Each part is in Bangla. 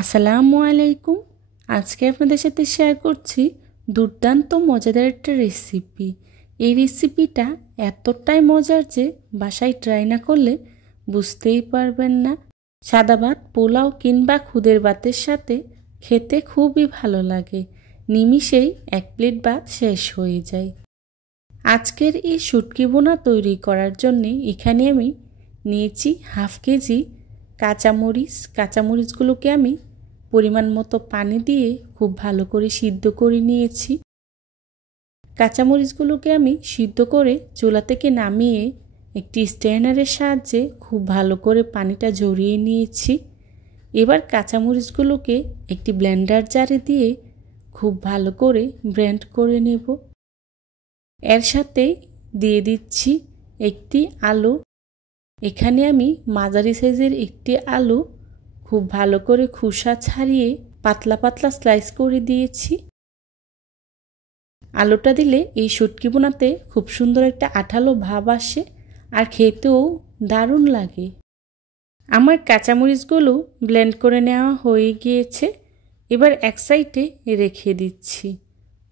আসসালামু আলাইকুম। আজকে আপনাদের সাথে শেয়ার করছি দুর্দান্ত মজাদার একটা রেসিপি। এই রেসিপিটা এতটাই মজার যে বাসায় ট্রাই না করলে বুঝতেই পারবেন না। সাদা ভাত, পোলাও কিংবা খুদের ভাতের সাথে খেতে খুবই ভালো লাগে। নিমিষেই এক প্লেট ভাত শেষ হয়ে যায়। আজকের এই শুটকি বোনা তৈরি করার জন্য এখানে আমি নিয়েছি হাফ কেজি কাঁচামরিচ। কাঁচামরিচগুলোকে আমি পরিমাণ মতো পানি দিয়ে খুব ভালো করে সিদ্ধ করে নিয়েছি। কাঁচামরিচগুলোকে আমি সিদ্ধ করে চুলা থেকে নামিয়ে একটি স্ট্রেনারের সাহায্যে খুব ভালো করে পানিটা ঝরিয়ে নিয়েছি। এবার কাঁচামরিচগুলোকে একটি ব্লেন্ডার জারে দিয়ে খুব ভালো করে ব্লেন্ড করে নেব। এর সাথে দিয়ে দিচ্ছি একটি আলু। এখানে আমি মাঝারি সাইজের একটি আলু খুব ভালো করে খোসা ছাড়িয়ে পাতলা পাতলা স্লাইস করে দিয়েছি। আলুটা দিলে এই শুটকি বোনাতে খুব সুন্দর একটা আঠালো ভাব আসে আর খেতেও দারুণ লাগে। আমার কাঁচামরিচগুলো ব্লেন্ড করে নেওয়া হয়ে গিয়েছে। এবার এক সাইডে রেখে দিচ্ছি।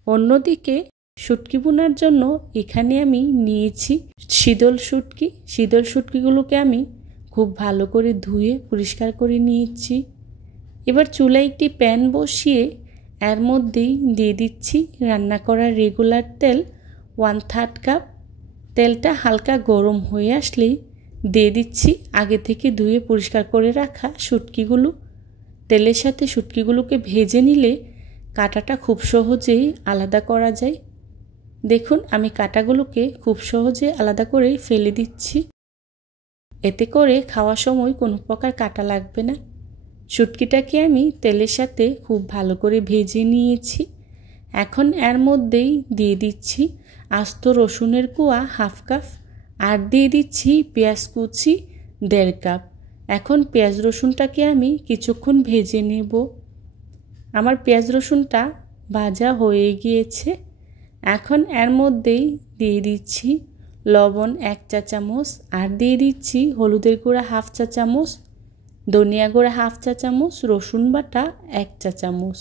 অন্যদিকে শুটকি বোনার জন্য এখানে আমি নিয়েছি শীতল শুটকি। শীতল শুটকিগুলোকে আমি খুব ভালো করে ধুয়ে পরিষ্কার করে নিয়েছি। এবার চুলায় একটি প্যান বসিয়ে এর মধ্যেই দিয়ে দিচ্ছি রান্না করা রেগুলার তেল 1/3 কাপ। তেলটা হালকা গরম হয়ে আসলেই দিয়ে দিচ্ছি আগে থেকে ধুয়ে পরিষ্কার করে রাখা শুটকিগুলো। তেলের সাথে শুটকিগুলোকে ভেজে নিলে কাঁটাটা খুব সহজেই আলাদা করা যায়। দেখুন আমি কাঁটাগুলোকে খুব সহজে আলাদা করে ফেলে দিচ্ছি। এতে করে খাওয়ার সময় কোনো প্রকার কাঁটা লাগবে না। শুটকিটাকে আমি তেলের সাথে খুব ভালো করে ভেজে নিয়েছি। এখন এর মধ্যেই দিয়ে দিচ্ছি আস্ত রসুনের কোয়া হাফ কাপ আর দিয়ে দিচ্ছি পেঁয়াজ কুচি 1.5 কাপ। এখন পেঁয়াজ রসুনটাকে আমি কিছুক্ষণ ভেজে নেব। আমার পেঁয়াজ রসুনটা ভাজা হয়ে গিয়েছে। এখন এর মধ্যেই দিয়ে দিচ্ছি লবণ 1 চা চামচ আর দিয়ে দিচ্ছি হলুদের গুঁড়া হাফ চা চামচ, ধনিয়া গুঁড়া হাফ চা চামচ, রসুন বাটা 1 চা চামচ।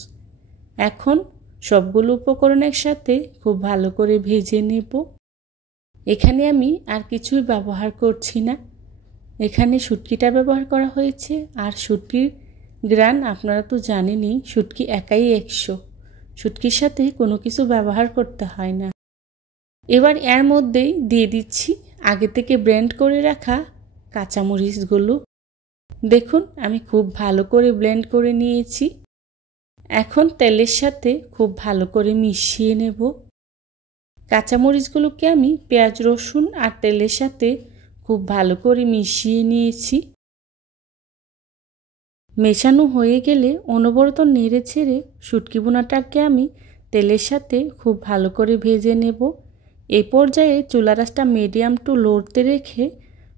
এখন সবগুলো উপকরণের সাথে খুব ভালো করে ভেজে নেব। এখানে আমি আর কিছুই ব্যবহার করছি না। এখানে শুটকিটা ব্যবহার করা হয়েছে আর শুটকির গ্রান আপনারা তো জানেনই, শুটকি একাই 100। শুটকির সাথে কোনো কিছু ব্যবহার করতে হয় না। এবার এর মধ্যেই দিয়ে দিচ্ছি আগে থেকে ব্লেন্ড করে রাখা কাঁচামরিচগুলো। দেখুন আমি খুব ভালো করে ব্লেন্ড করে নিয়েছি। এখন তেলের সাথে খুব ভালো করে মিশিয়ে নেব। কাঁচামরিচগুলোকে আমি পেঁয়াজ রসুন আর তেলের সাথে খুব ভালো করে মিশিয়ে নিয়েছি। মেশানো হয়ে গেলে অনবরত নেড়ে ছেড়ে শুটকি বোনাটাকে আমি তেলের সাথে খুব ভালো করে ভেজে নেব। এই পর্যায়ে চুলার আঁচটা মিডিয়াম টু লোতে রেখে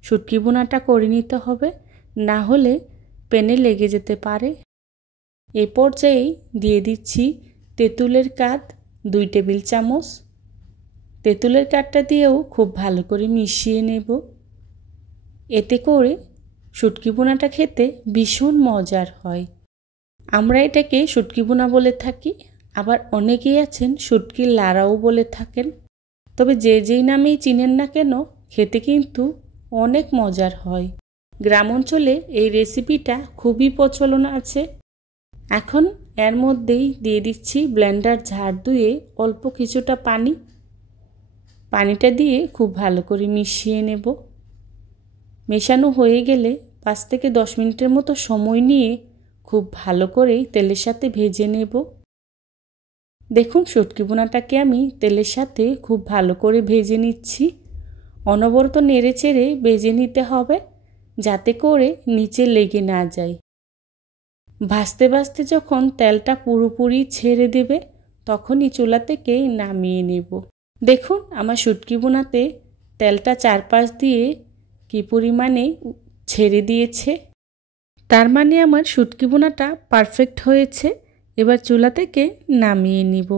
শুটকি বোনাটা করে নিতে হবে, না হলে প্যানে লেগে যেতে পারে। এই পর্যায়ে দিয়ে দিচ্ছি তেঁতুলের কাঠ 2 টেবিল চামচ। তেঁতুলের কাঠটা দিয়েও খুব ভালো করে মিশিয়ে নেব। এতে করে শুটকি বোনাটা খেতে ভীষণ মজার হয়। আমরা এটাকে শুটকি বোনা বলে থাকি, আবার অনেকেই আছেন শুটকির লাড়াও বলে থাকেন। তবে যে যেই নামেই চিনেন না কেন খেতে কিন্তু অনেক মজার হয়। গ্রাম অঞ্চলে এই রেসিপিটা খুবই প্রচলন আছে। এখন এর মধ্যেই দিয়ে দিচ্ছি ব্লেন্ডার ঝাড় ধুয়ে অল্প কিছুটা পানি। পানিটা দিয়ে খুব ভালো করে মিশিয়ে নেব। মেশানো হয়ে গেলে 5 থেকে 10 মিনিটের মতো সময় নিয়ে খুব ভালো করে তেলের সাথে ভেজে নেব। দেখুন শুটকি বোনাটাকে আমি তেলের সাথে খুব ভালো করে ভেজে নিচ্ছি। অনবরত নেড়ে চেড়ে ভেজে নিতে হবে যাতে করে নিচে লেগে না যায়। ভাজতে ভাজতে যখন তেলটা পুরোপুরি ছেড়ে দেবে তখনই চুলা থেকে নামিয়ে নেব। দেখুন আমার শুটকি বোনাতে তেলটা চারপাশ দিয়ে কি পরিমাণে ছেড়ে দিয়েছে। তার মানে আমার শুটকি বোনাটা পারফেক্ট হয়েছে। এবার চুলা থেকে নামিয়ে নিব।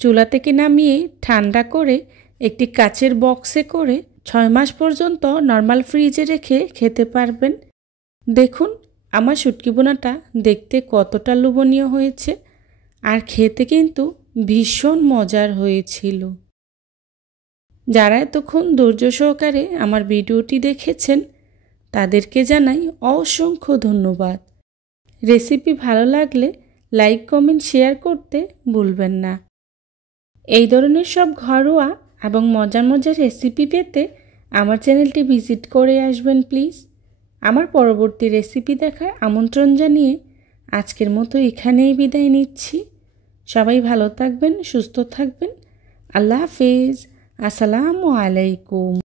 চুলা থেকে নামিয়ে ঠান্ডা করে একটি কাচের বক্সে করে 6 মাস পর্যন্ত নর্মাল ফ্রিজে রেখে খেতে পারবেন। দেখুন আমার শুটকি বোনাটা দেখতে কতটা লোভনীয় হয়েছে আর খেতে কিন্তু ভীষণ মজার হয়েছিল। যারা এতক্ষণ ধৈর্য সহকারে আমার ভিডিওটি দেখেছেন তাদেরকে জানাই অসংখ্য ধন্যবাদ। রেসিপি ভালো লাগলে লাইক কমেন্ট শেয়ার করতে ভুলবেন না। এই ধরনের সব ঘরোয়া এবং মজার মজার রেসিপি পেতে আমার চ্যানেলটি ভিজিট করে আসবেন প্লিজ। আমার পরবর্তী রেসিপি দেখার আমন্ত্রণ জানিয়ে আজকের মতো এখানেই বিদায় নিচ্ছি। সবাই ভালো থাকবেন, সুস্থ থাকবেন। আল্লাহ হাফেজ। আসসালামু আলাইকুম।